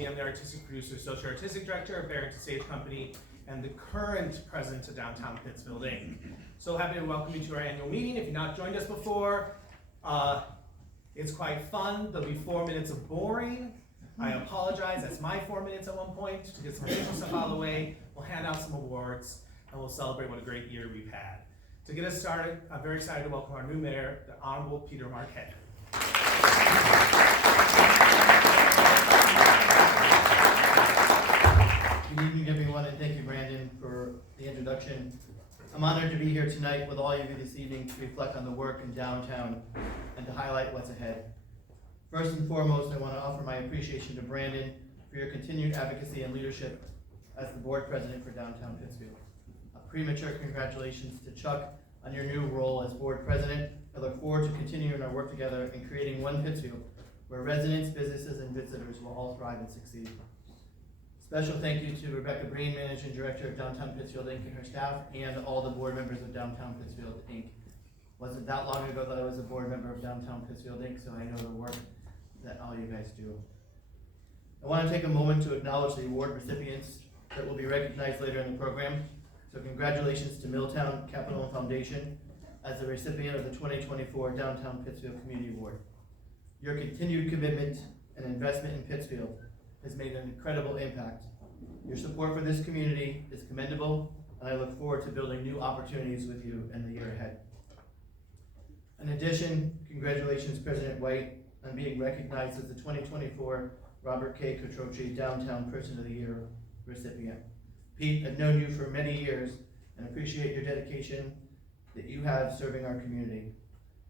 Huldeen. I'm the artistic producer, social artistic director of Barrington Stage Company, and the current president of Downtown Pittsfield Inc. So happy to welcome you to our annual meeting. If you've not joined us before, it's quite fun. There'll be 4 minutes of boring. I apologize, that's my 4 minutes at one point to get some official stuff out of the way. We'll hand out some awards, and we'll celebrate what a great year we've had. To get us started, I'm very excited to welcome our new mayor, the Honorable Peter Marchetti. Good evening, everyone, and thank you, Branden, for the introduction. I'm honored to be here tonight with all of you this evening to reflect on the work in downtown and to highlight what's ahead. First and foremost, I want to offer my appreciation to Branden for your continued advocacy and leadership as the board president for Downtown Pittsfield. A premature congratulations to Chuck on your new role as board president. I look forward to continuing our work together in creating one Pittsfield where residents, businesses, and visitors will all thrive and succeed. Special thank you to Rebecca Brien, Managing Director of Downtown Pittsfield Inc. and her staff, and all the board members of Downtown Pittsfield Inc. Wasn't that long ago that I was a board member of Downtown Pittsfield Inc., so I know the work that all you guys do. I want to take a moment to acknowledge the award recipients that will be recognized later in the program. So congratulations to Milltown Capital and Foundation as the recipient of the 2024 Downtown Pittsfield Community Award. Your continued commitment and investment in Pittsfield has made an incredible impact. Your support for this community is commendable, and I look forward to building new opportunities with you in the year ahead. In addition, congratulations President White on being recognized as the 2024 Robert K. Catroci Downtown Person of the Year recipient. Pete, I've known you for many years and appreciate your dedication that you have serving our community.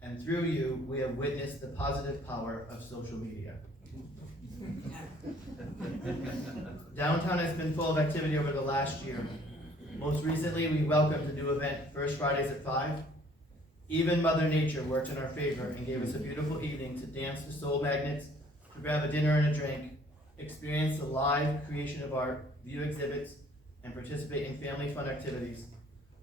And through you, we have witnessed the positive power of social media. Downtown has been full of activity over the last year. Most recently, we welcomed a new event, First Fridays at 5. Even Mother Nature worked in our favor and gave us a beautiful evening to dance to Soul Magnets, to grab a dinner and a drink, experience the live creation of art, view exhibits, and participate in family fun activities.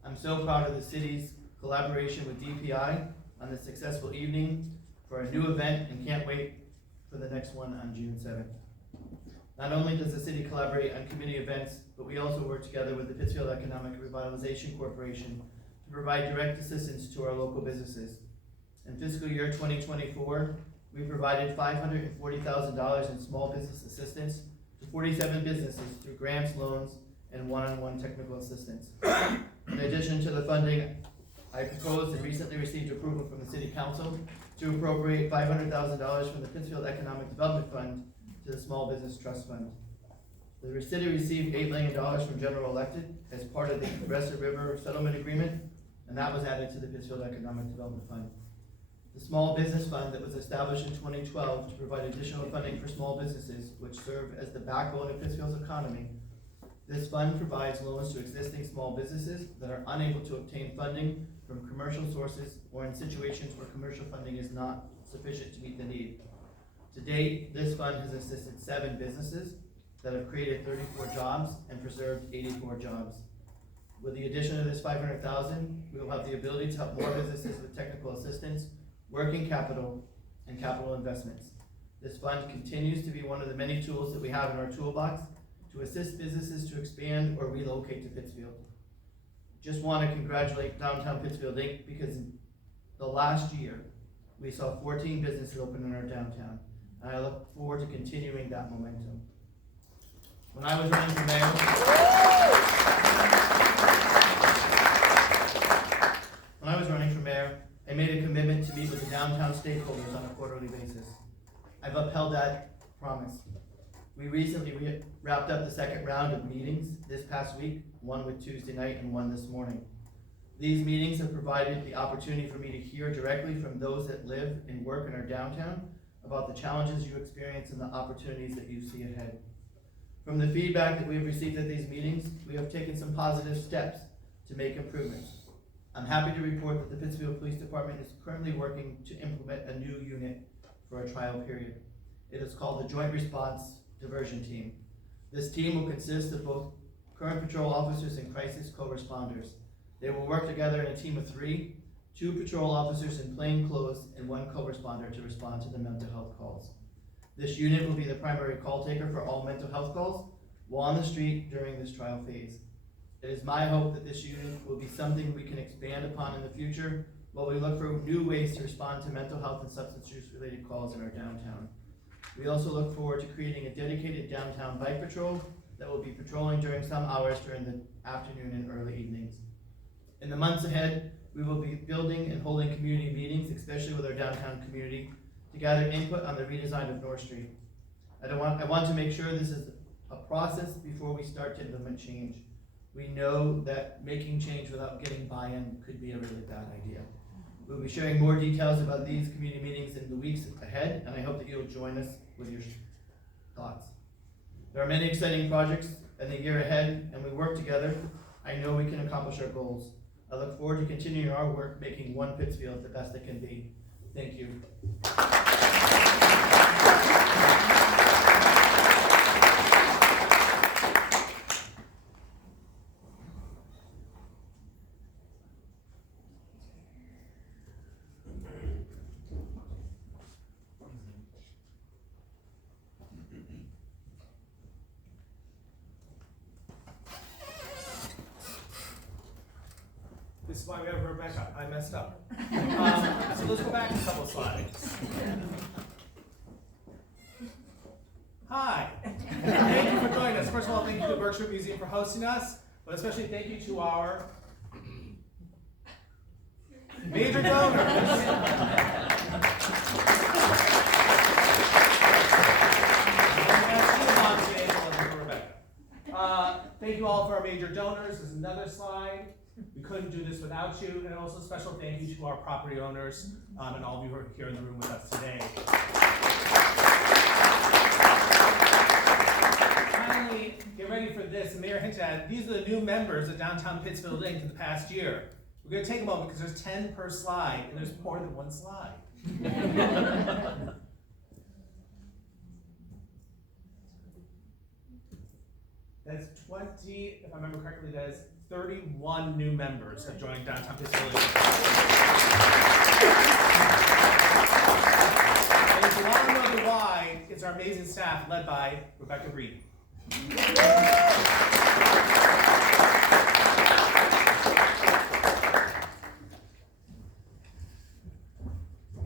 I'm so proud of the city's collaboration with DPI on this successful evening for a new event and can't wait for the next one on June 7th. Not only does the city collaborate on community events, but we also work together with the Pittsfield Economic Revitalization Corporation to provide direct assistance to our local businesses. In fiscal year 2024, we provided $540,000 in small business assistance to 47 businesses through grants, loans, and one-on-one technical assistance. In addition to the funding, I proposed and recently received approval from the City Council to appropriate $500,000 from the Pittsfield Economic Development Fund to the Small Business Trust Fund. The city received $8 million from General Elected as part of the Progressive River Settlement Agreement, and that was added to the Pittsfield Economic Development Fund. The Small Business Fund that was established in 2012 to provide additional funding for small businesses, which serve as the backbone of Pittsfield's economy. This fund provides loans to existing small businesses that are unable to obtain funding from commercial sources or in situations where commercial funding is not sufficient to meet the need. To date, this fund has assisted 7 businesses that have created 34 jobs and preserved 84 jobs. With the addition of this $500,000, we will have the ability to help more businesses with technical assistance, working capital, and capital investments. This fund continues to be one of the many tools that we have in our toolbox to assist businesses to expand or relocate to Pittsfield. Just want to congratulate Downtown Pittsfield Inc. because in the last year, we saw 14 businesses open in our downtown, and I look forward to continuing that momentum. When I was running for mayor, I made a commitment to meet with the downtown stakeholders on a quarterly basis. I've upheld that promise. We recently wrapped up the second round of meetings this past week, one with Tuesday night and one this morning. These meetings have provided the opportunity for me to hear directly from those that live and work in our downtown about the challenges you experience and the opportunities that you see ahead. From the feedback that we have received at these meetings, we have taken some positive steps to make improvements. I'm happy to report that the Pittsfield Police Department is currently working to implement a new unit for a trial period. It is called the Joint Response Diversion Team. This team will consist of both current patrol officers and crisis co-responders. They will work together in a team of 3, 2 patrol officers in plain clothes and 1 co-responder to respond to the mental health calls. This unit will be the primary call taker for all mental health calls while on the street during this trial phase. It is my hope that this unit will be something we can expand upon in the future while we look for new ways to respond to mental health and substance use related calls in our downtown. We also look forward to creating a dedicated downtown bike patrol that will be patrolling during some hours during the afternoon and early evenings. In the months ahead, we will be building and holding community meetings, especially with our downtown community, to gather input on the redesign of North Street. I want to make sure this is a process before we start to implement change. We know that making change without getting buy-in could be a really bad idea. We'll be sharing more details about these community meetings in the weeks ahead, and I hope that you'll join us with your thoughts. There are many exciting projects in the year ahead, and we work together. I know we can accomplish our goals. I look forward to continuing our work, making one Pittsfield the best it can be. Thank you. This is why we have Rebecca. I messed up. So let's go back a couple of slides. Hi. Thank you for joining us. First of all, thank you to Berkshire Museum for hosting us, but especially thank you to our major donors. Thank you all for our major donors. There's another slide. We couldn't do this without you, and also a special thank you to our property owners and all of you who are here in the room with us today. Finally, get ready for this. The mayor hinted at, these are the new members of Downtown Pittsfield Inc. in the past year. We're going to take a moment because there's 10 per slide, and there's more than one slide. That's 20, if I remember correctly, that is 31 new members have joined Downtown Pittsfield. And if you want to know the why, it's our amazing staff led by Rebecca Brien. Good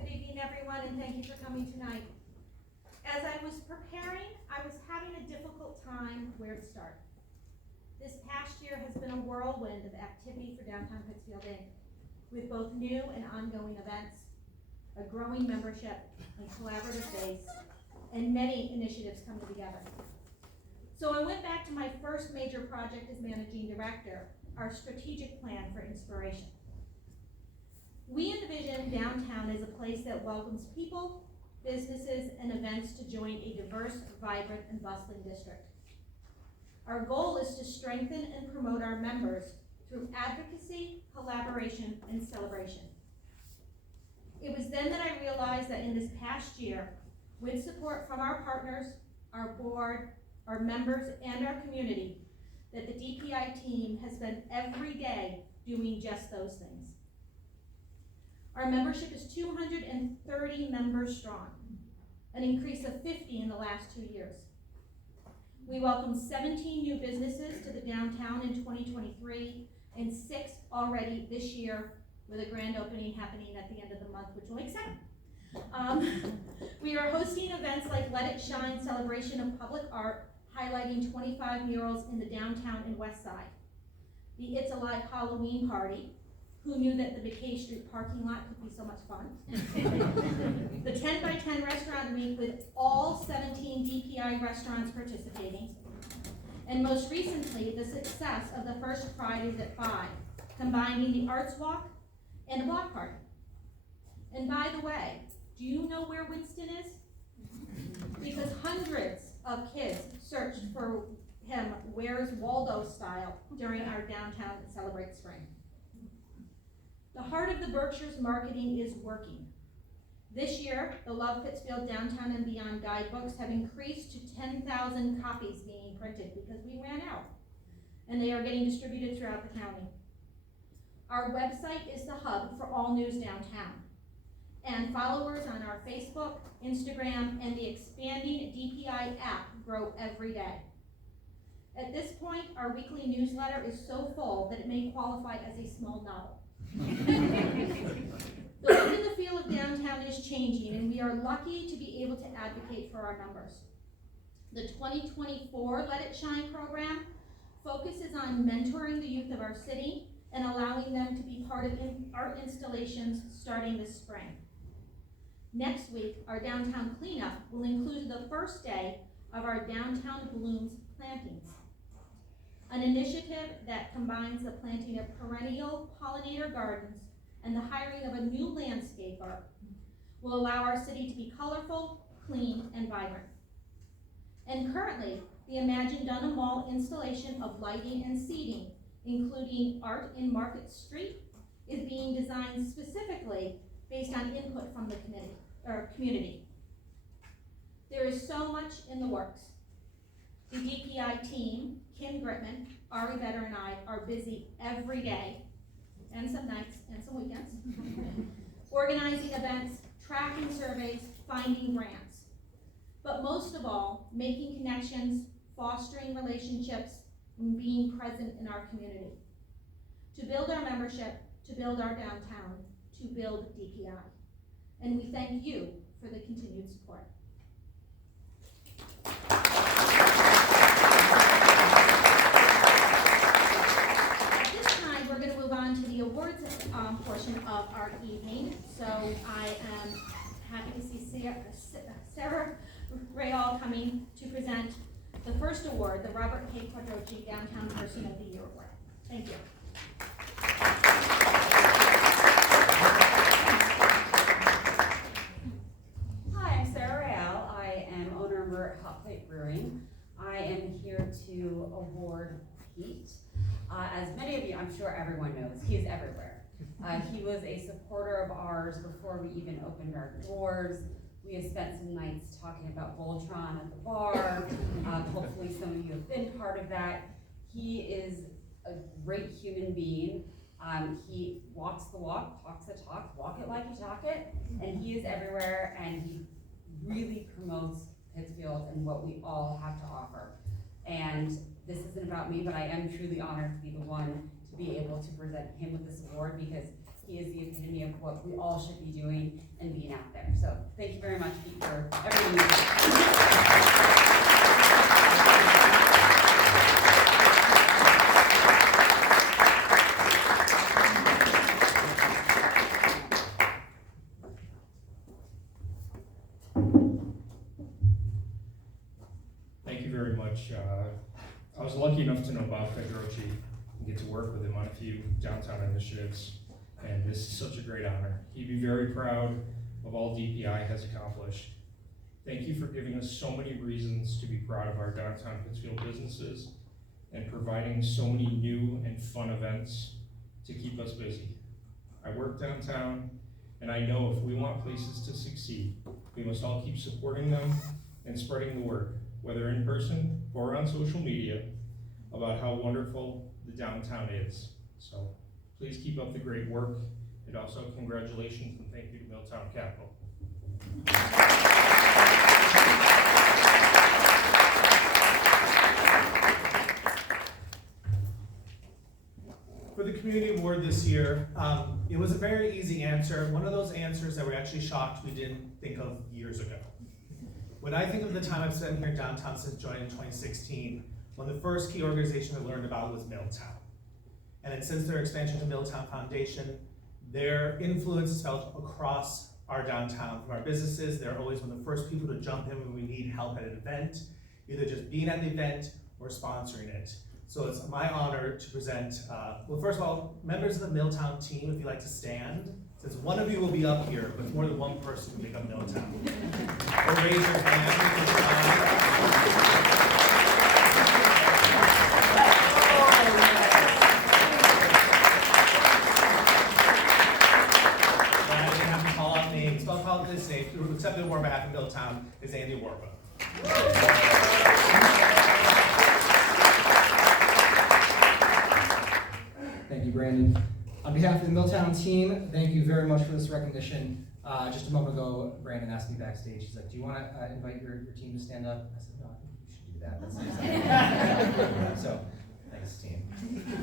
evening, everyone, and thank you for coming tonight. As I was preparing, I was having a difficult time where to start. This past year has been a whirlwind of activity for Downtown Pittsfield Inc., with both new and ongoing events, a growing membership and collaborative base, and many initiatives coming together. So I went back to my first major project as managing director, our strategic plan for inspiration. We envision downtown as a place that welcomes people, businesses, and events to join a diverse, vibrant, and bustling district. Our goal is to strengthen and promote our members through advocacy, collaboration, and celebration. It was then that I realized that in this past year, with support from our partners, our board, our members, and our community, that the DPI team has spent every day doing just those things. Our membership is 230 members strong, an increase of 50 in the last 2 years. We welcomed 17 new businesses to the downtown in 2023 and 6 already this year, with a grand opening happening at the end of the month, which will make 7. We are hosting events like Let It Shine celebration of public art, highlighting 25 murals in the downtown and west side. The It's Alive Halloween party. Who knew that the McKay Street parking lot could be so much fun? The 10 by 10 restaurant week with all 17 DPI restaurants participating. And most recently, the success of the first Fridays at 5, combining the arts walk and a block party. And by the way, do you know where Winston is? Because hundreds of kids searched for him, Where's Waldo style, during our downtown Celebrate Spring. The heart of the Berkshire's marketing is working. This year, the Love Pittsfield Downtown and Beyond guidebooks have increased to 10,000 copies being printed because we ran out, and they are getting distributed throughout the county. Our website is the hub for all news downtown. and followers on our Facebook, Instagram, and the expanding DPI app grow every day. At this point, our weekly newsletter is so full that it may qualify as a small novel. The look and the feel of downtown is changing, and we are lucky to be able to advocate for our members. The 2024 Let It Shine program focuses on mentoring the youth of our city and allowing them to be part of art installations starting this spring. Next week, our downtown cleanup will include the first day of our Downtown Blooms plantings, an initiative that combines the planting of perennial pollinator gardens and the hiring of a new landscaper will allow our city to be colorful, clean, and vibrant. And currently, the Imagine Dunham Mall installation of lighting and seating, including art in Market Street, is being designed specifically based on input from the community. There is so much in the works. The DPI team, Kim Gritman, Ari Vetter, and I are busy every day, and some nights, and some weekends, organizing events, tracking surveys, finding grants, but most of all, making connections, fostering relationships, and being present in our community. To build our membership, to build our downtown, to build DPI. And we thank you for the continued support. At this time, we're going to move on to the awards portion of our evening. So I am happy to see Sarah Rayall coming to present the first award, the Robert K. Quadrochi Downtown Person of the Year Award. Thank you. Hi, I'm Sarah Rayall. I am owner of Hot Plate Brewing. I am here to award Pete. As many of you, I'm sure everyone knows, he is everywhere. He was a supporter of ours before we even opened our doors. We have spent some nights talking about Voltron at the bar. Hopefully some of you have been part of that. He is a great human being. He walks the walk, talks the talk, walk it like you talk it, and he is everywhere, and he really promotes Pittsfield and what we all have to offer. And this isn't about me, but I am truly honored to be the one to be able to present him with this award, because he is the epitome of what we all should be doing and being out there. So thank you very much, Pete, for everything you do. Thank you very much. I was lucky enough to know Bob Quadrochi and get to work with him on a few downtown initiatives, and this is such a great honor. He'd be very proud of all DPI has accomplished. Thank you for giving us so many reasons to be proud of our downtown Pittsfield businesses and providing so many new and fun events to keep us busy. I work downtown, and I know if we want places to succeed, we must all keep supporting them and spreading the word, whether in person or on social media, about how wonderful the downtown is. So please keep up the great work, and also congratulations and thank you to Milltown Capital. For the community award this year, it was a very easy answer. One of those answers that we're actually shocked we didn't think of years ago. When I think of the time I've spent here in downtown since joining in 2016, one of the first key organizations I learned about was Milltown. And then since their expansion to Milltown Foundation, their influence is felt across our downtown. From our businesses, they're always one of the first people to jump in when we need help at an event, either just being at the event or sponsoring it. So it's my honor to present, well, first of all, members of the Milltown team, if you'd like to stand, since one of you will be up here, but more than one person will make up Milltown. Or raise your hand. And I didn't have to call out names, but I'll call out this name, who accepted the award on behalf of Milltown, is Andy Warba. Thank you, Brandon. On behalf of the Milltown team, thank you very much for this recognition. Just a moment ago, Brandon asked me backstage, he's like, do you want to invite your team to stand up? I said, no, I think you should do that. That's so, thanks, team.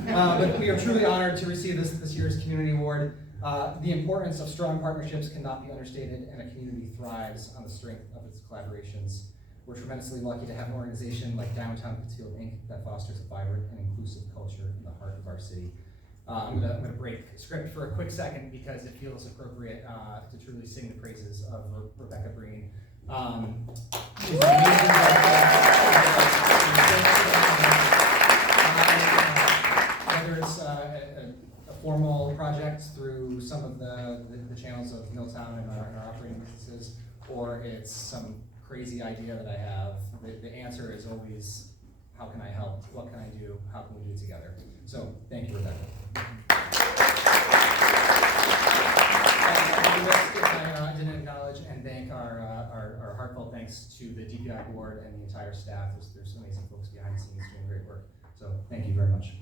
But we are truly honored to receive this year's Community Award. The importance of strong partnerships cannot be understated, and a community thrives on the strength of its collaborations. We're tremendously lucky to have an organization like Downtown Pittsfield Inc. that fosters a vibrant and inclusive culture in the heart of our city. I'm gonna break script for a quick second because it feels appropriate to truly sing the praises of Rebecca Brien. She's an amazing whether it's a formal project through some of the channels of Milltown and our operating businesses, or it's some crazy idea that I have, the answer is always, how can I help? What can I do? How can we do it together? So, thank you, Rebecca. I didn't acknowledge and thank our heartfelt thanks to the DPI board and the entire staff. There's amazing folks behind the scenes doing great work. So, thank you very much.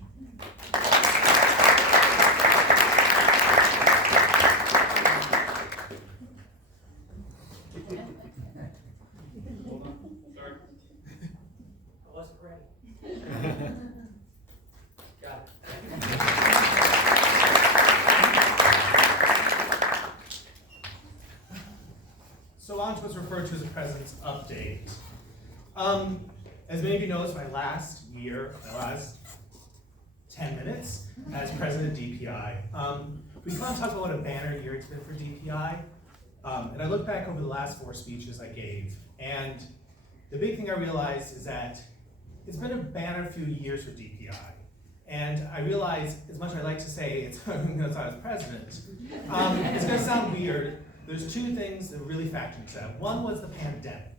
So on to what's referred to as a president's update. As many of you know, it's my last 10 minutes as president of DPI. We kind of talk about what a banner year it's been for DPI. And I look back over the last 4 speeches I gave, and the big thing I realized is that it's been a banner few years for DPI. And I realize, as much as I like to say it's because I was president, it's gonna sound weird. There's 2 things that really factor into that. One was the pandemic.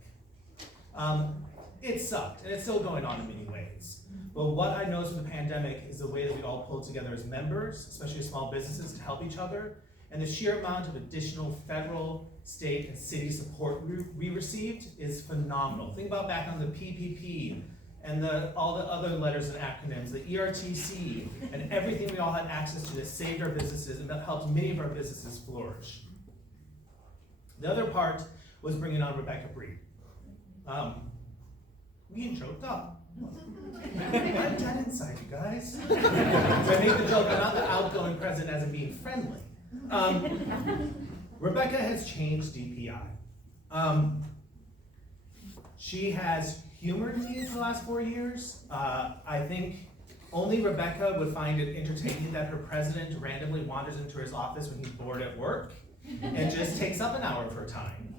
It sucked, and it's still going on in many ways. But what I noticed from the pandemic is the way that we all pulled together as members, especially small businesses, to help each other, and the sheer amount of additional federal, state, and city support we received is phenomenal. Think about back on the PPP, and all the other letters and acronyms, the ERTC, and everything we all had access to that saved our businesses and that helped many of our businesses flourish. The other part was bringing on Rebecca Brien. Me and choked up. I'm dead inside, you guys. So I made the joke, I'm not the outgoing president as in being friendly. Rebecca has changed DPI. She has humored me for the last 4 years. I think only Rebecca would find it entertaining that her president randomly wanders into his office when he's bored at work and just takes up an hour of her time.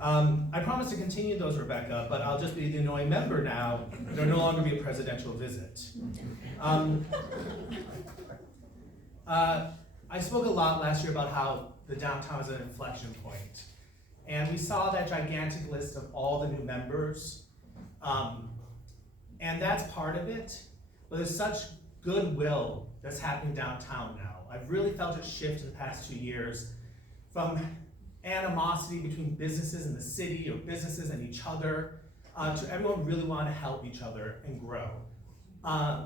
I promise to continue those, Rebecca, but I'll just be the annoying member now. There'll no longer be a presidential visit. I spoke a lot last year about how the downtown is an inflection point. And we saw that gigantic list of all the new members. And that's part of it, but there's such goodwill that's happening downtown now. I've really felt a shift in the past 2 years from animosity between businesses and the city or businesses and each other to everyone really wanting to help each other and grow.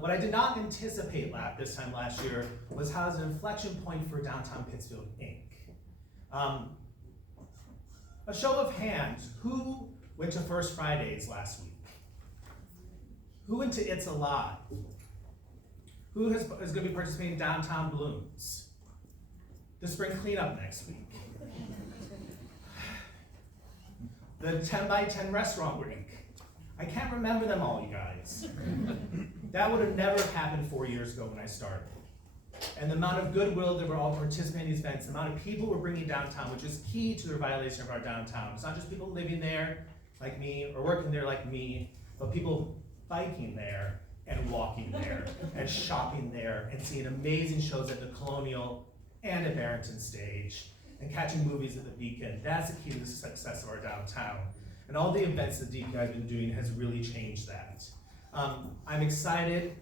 What I did not anticipate this time last year was how it's an inflection point for Downtown Pittsfield Inc. A show of hands, who went to First Fridays last week? Who went to It's Alive? Who is going to be participating in Downtown Balloons? The spring cleanup next week. The 10 by 10 restaurant week. I can't remember them all, you guys. That would have never happened 4 years ago when I started. And the amount of goodwill that we're all participating in these events, the amount of people we're bringing downtown, which is key to the revitalization of our downtown. It's not just people living there like me or working there like me, but people biking there and walking there and shopping there and seeing amazing shows at the Colonial and at Barrington Stage and catching movies at the Beacon. That's the key to the success of our downtown. And all the events that DPI has been doing has really changed that. I'm excited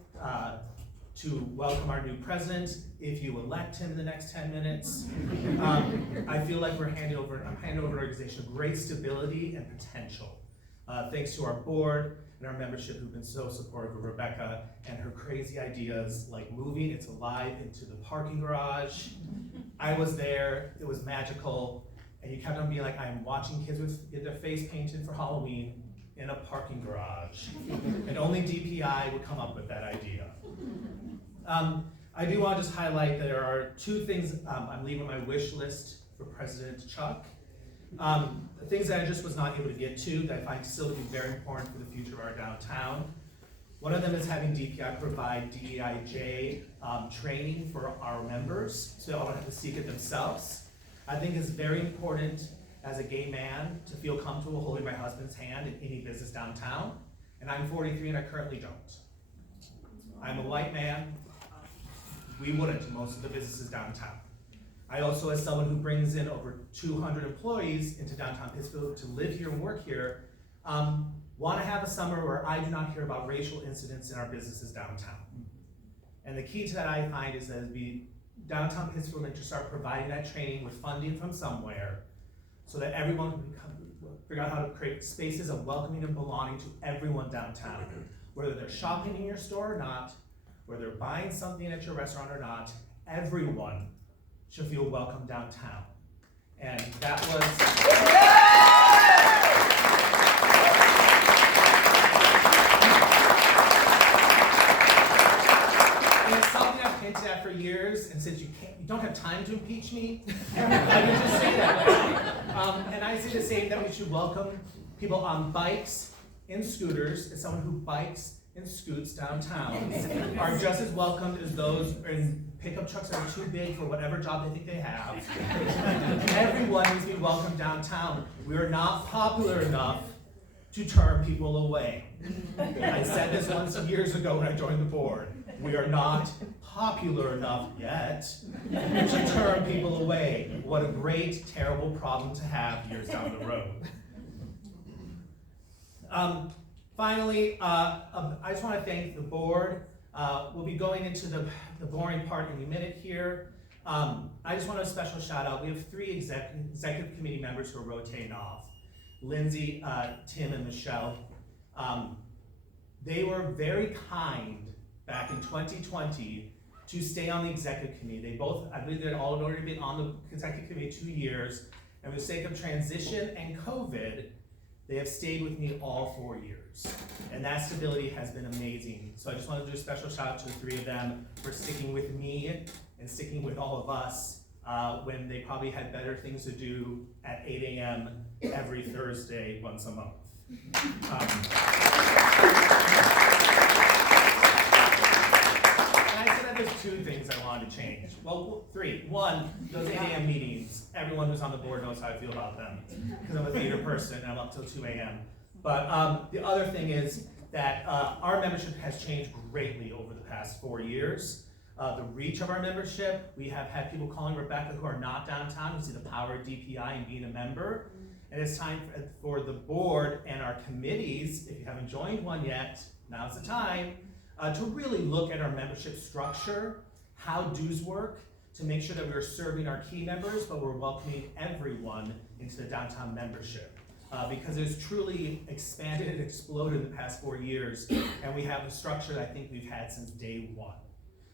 to welcome our new president, if you elect him in the next 10 minutes. I feel like I'm handing over an organization of great stability and potential. Thanks to our board and our membership who've been so supportive of Rebecca and her crazy ideas like moving It's Alive into the parking garage. I was there, it was magical, and you kept on being like, I'm watching kids get their face painted for Halloween in a parking garage. And only DPI would come up with that idea. I do want to just highlight that there are two things I'm leaving on my wish list for President Chuck. Things that I just was not able to get to that I find still to be very important for the future of our downtown. One of them is having DPI provide DEIJ training for our members, so they all don't have to seek it themselves. I think it's very important as a gay man to feel comfortable holding my husband's hand in any business downtown, and I'm 43 and I currently don't. I'm a white man, we wouldn't in most of the businesses downtown. I also, as someone who brings in over 200 employees into downtown Pittsfield to live here and work here, want to have a summer where I do not hear about racial incidents in our businesses downtown. And the key to that, I find, is that downtown Pittsfield needs to start providing that training with funding from somewhere so that everyone can figure out how to create spaces of welcoming and belonging to everyone downtown. Whether they're shopping in your store or not, whether they're buying something at your restaurant or not, everyone should feel welcome downtown. And that and it's something I've hinted at for years, and since you don't have time to impeach me, I can just say that. And I say the same, that we should welcome people on bikes and scooters, as someone who bikes and scoots downtown, are just as welcomed as those in pickup trucks that are too big for whatever job they think they have. Everyone needs to be welcomed downtown. We are not popular enough to turn people away. I said this once some years ago when I joined the board. We are not popular enough yet to turn people away. What a great, terrible problem to have years down the road. Finally, I just want to thank the board. We'll be going into the boring part in a minute here. I just want a special shout out. We have 3 executive committee members who are rotating off. Lindsay, Tim, and Michelle. They were very kind back in 2020 to stay on the executive committee. They both, I believe they'd all already been on the executive committee 2 years, and for the sake of transition and COVID, they have stayed with me all 4 years. And that stability has been amazing. So I just want to do a special shout out to the 3 of them for sticking with me and sticking with all of us when they probably had better things to do at 8 a.m. every Thursday once a month. There's 2 things I wanted to change. Well, 3. 1, those 8 a.m. meetings, everyone who's on the board knows how I feel about them, because I'm a theater person and I'm up till 2 a.m. But the other thing is that our membership has changed greatly over the past 4 years. The reach of our membership, we have had people calling Rebecca who are not downtown, who see the power of DPI and being a member. And it's time for the board and our committees, if you haven't joined one yet, now's the time, to really look at our membership structure, how dues work, to make sure that we're serving our key members, but we're welcoming everyone into the downtown membership. Because it's truly expanded and exploded in the past 4 years, and we have a structure that I think we've had since day 1.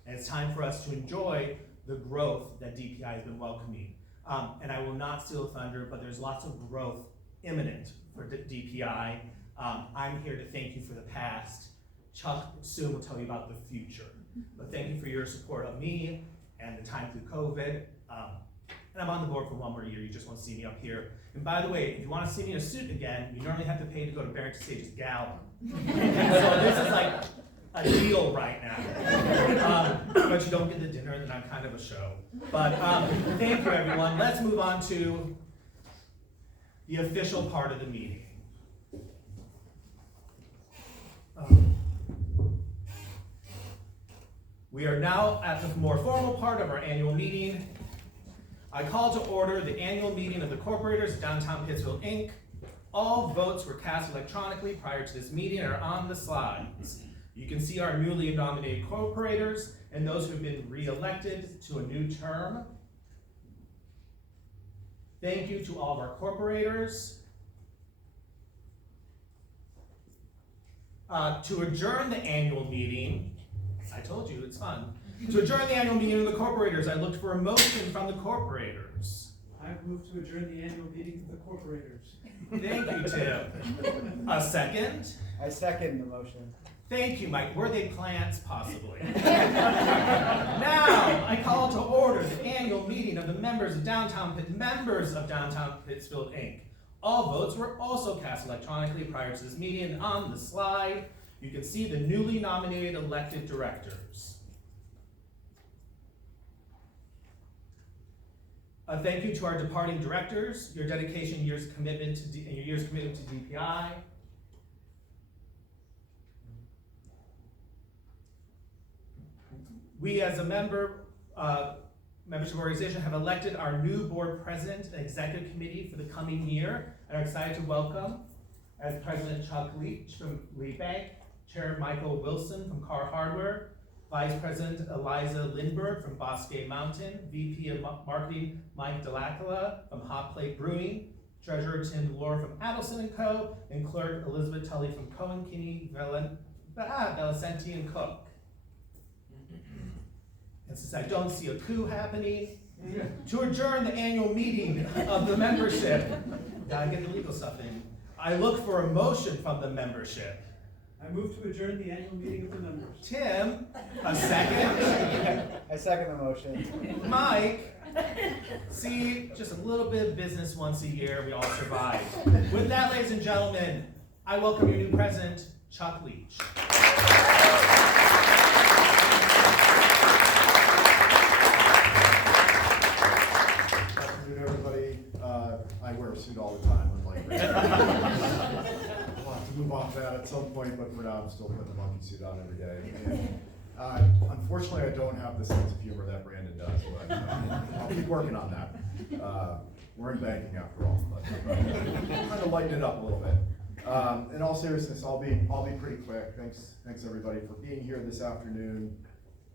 And it's time for us to enjoy the growth that DPI has been welcoming. And I will not steal thunder, but there's lots of growth imminent for DPI. I'm here to thank you for the past. Chuck soon will tell you about the future. But thank you for your support of me and the time through COVID. And I'm on the board for 1 more year. You just want to see me up here. And by the way, if you want to see me in a suit again, you normally have to pay to go to Barrington Stage's gala. So this is like a deal right now. But you don't get the dinner, and then I'm kind of a show. But thank you, everyone. Let's move on to the official part of the meeting. We are now at the more formal part of our annual meeting. I call to order the annual meeting of the Corporators of Downtown Pittsfield, Inc. All votes were cast electronically prior to this meeting and are on the slides. You can see our newly nominated corporators and those who have been re-elected to a new term. Thank you to all of our corporators. To adjourn the annual meeting, I told you, it's fun. To adjourn the annual meeting of the corporators, I looked for a motion from the corporators. I move to adjourn the annual meeting of the corporators. Thank you, Tim. A second? I second the motion. Thank you, Mike. Were they plants, possibly? Now, I call to order the annual meeting of the members of Downtown Pittsfield, Inc. All votes were also cast electronically prior to this meeting, and on the slide, you can see the newly nominated elected directors. A thank you to our departing directors, your dedication, and your year's commitment to DPI. We, as a membership organization, have elected our new board president and executive committee for the coming year, and are excited to welcome, as President Chuck Leach from Leach Bank, Chair Michael Wilson from Carr Hardware, Vice President Eliza Lindberg from Bosque Mountain, VP of Marketing Mike Delacala from Hot Plate Brewing, Treasurer Tim Delore from Adelson & Co., and Clerk Elizabeth Tully from Cohen Kinney, Belicenti and Cook. And since I don't see a coup happening, to adjourn the annual meeting of the membership, gotta get the legal stuff in, I look for a motion from the membership. I move to adjourn the annual meeting of the members. Tim, a second. I second the motion. Mike, see, just a little bit of business once a year, we all survive. With that, ladies and gentlemen, I welcome your new president, Chuck Leach. Good afternoon, everybody. I wear a suit all the time. I'll have to move off that at some point, but for now, I'm still putting the monkey suit on every day. And, unfortunately, I don't have the sense of humor that Branden does, but I'll keep working on that. We're in banking after all, but trying to lighten it up a little bit. In all seriousness, I'll be pretty quick. Thanks everybody for being here this afternoon.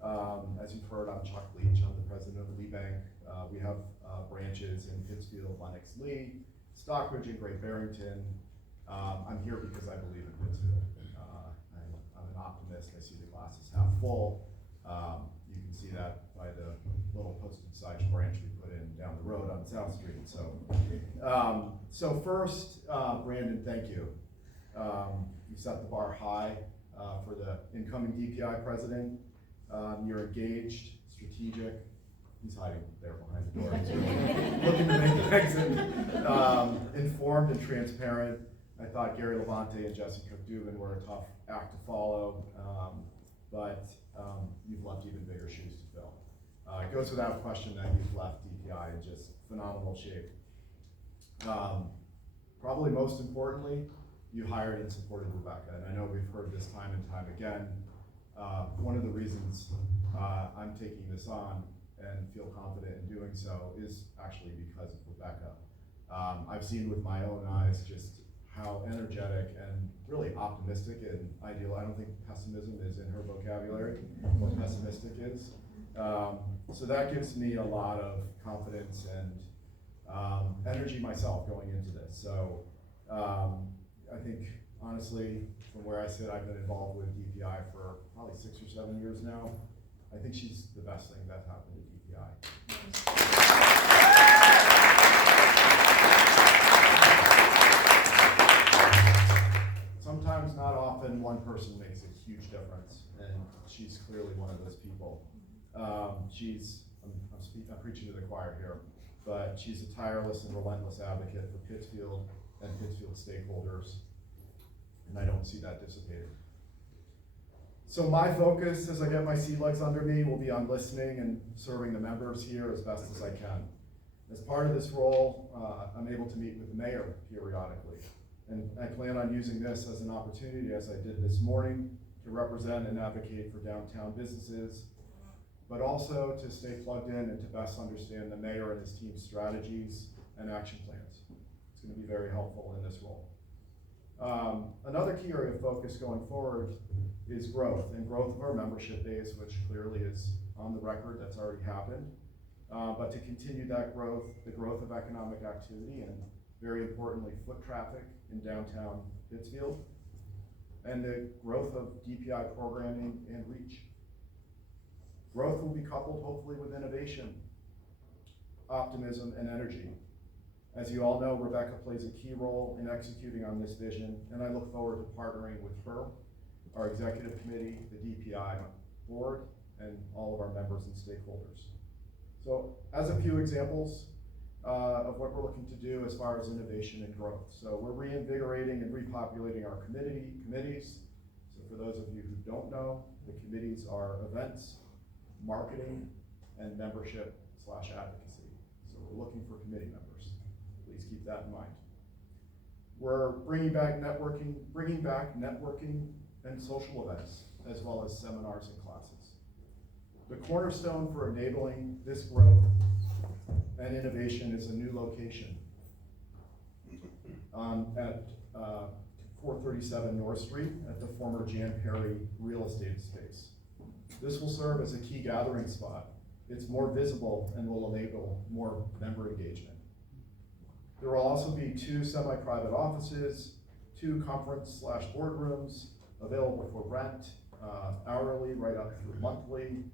As you've heard, I'm Chuck Leach. I'm the president of Leach Bank. We have branches in Pittsfield, Lenox, Lee, Stockbridge, and Great Barrington. I'm here because I believe in Pittsfield. I'm an optimist. I see the glass is half full. You can see that by the little posted size branch we put in down the road on South Street. So first, Branden, thank you. You set the bar high for the incoming DPI president. You're engaged, strategic. He's hiding there behind the door. He's really looking to make the exit. Informed and transparent. I thought Gary Levante and Jesse Cook-Dubin were a tough act to follow, but you've left even bigger shoes to fill. It goes without question that you've left DPI in just phenomenal shape. Probably most importantly, you hired and supported Rebecca, and I know we've heard this time and time again. One of the reasons I'm taking this on and feel confident in doing so is actually because of Rebecca. I've seen with my own eyes just how energetic and really optimistic and ideal. I don't think pessimism is in her vocabulary, what pessimistic is. So that gives me a lot of confidence and energy myself going into this. So I think, honestly, from where I sit, I've been involved with DPI for probably 6 or 7 years now. I think she's the best thing that's happened to DPI. Sometimes, not often, one person makes a huge difference, and she's clearly one of those people. I'm preaching to the choir here, but she's a tireless and relentless advocate for Pittsfield and Pittsfield stakeholders, and I don't see that dissipating. So my focus, as I get my sea legs under me, will be on listening and serving the members here as best as I can. As part of this role, I'm able to meet with the mayor periodically, and I plan on using this as an opportunity, as I did this morning, to represent and advocate for downtown businesses, but also to stay plugged in and to best understand the mayor and his team's strategies and action plans. It's going to be very helpful in this role. Another key area of focus going forward is growth, and growth of our membership base, which clearly is on the record, that's already happened. But to continue that growth, the growth of economic activity, and very importantly, foot traffic in downtown Pittsfield, and the growth of DPI programming and reach. Growth will be coupled, hopefully, with innovation. optimism, and energy. As you all know, Rebecca plays a key role in executing on this vision, and I look forward to partnering with her, our executive committee, the DPI board, and all of our members and stakeholders. So as a few examples of what we're looking to do as far as innovation and growth. So we're reinvigorating and repopulating our committees. So for those of you who don't know, the committees are events, marketing, and membership/advocacy. So we're looking for committee members. Please keep that in mind. We're bringing back networking and social events, as well as seminars and classes. The cornerstone for enabling this growth and innovation is a new location at 437 North Street at the former Jan Perry real estate space. This will serve as a key gathering spot. It's more visible and will enable more member engagement. There will also be 2 semi-private offices, 2 conference/boardrooms available for rent, hourly, right up through monthly.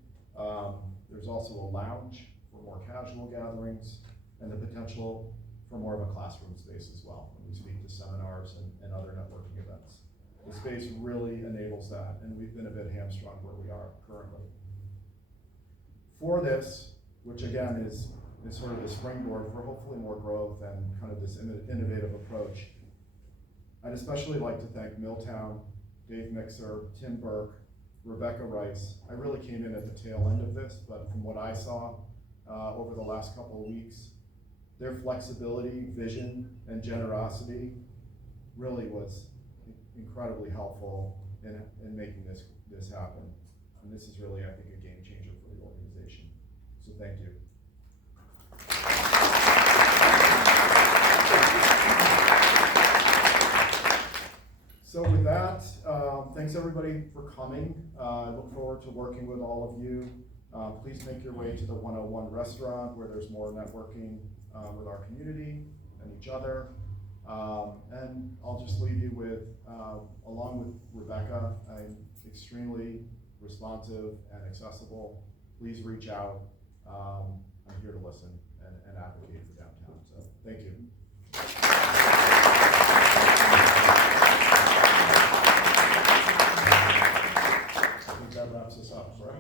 There's also a lounge for more casual gatherings, and the potential for more of a classroom space as well when we speak to seminars and other networking events. The space really enables that, and we've been a bit hamstrung where we are currently. For this, which again is sort of the springboard for hopefully more growth and kind of this innovative approach, I'd especially like to thank Milltown, Dave Mixer, Tim Burke, Rebecca Rice. I really came in at the tail end of this, but from what I saw over the last couple of weeks, their flexibility, vision, and generosity really was incredibly helpful in making this happen. And this is really, I think, a game changer for the organization. So thank you. So with that, thanks everybody for coming. I look forward to working with all of you. Please make your way to the 101 restaurant where there's more networking with our community and each other. And I'll just leave you with, along with Rebecca, I'm extremely responsive and accessible. Please reach out. I'm here to listen.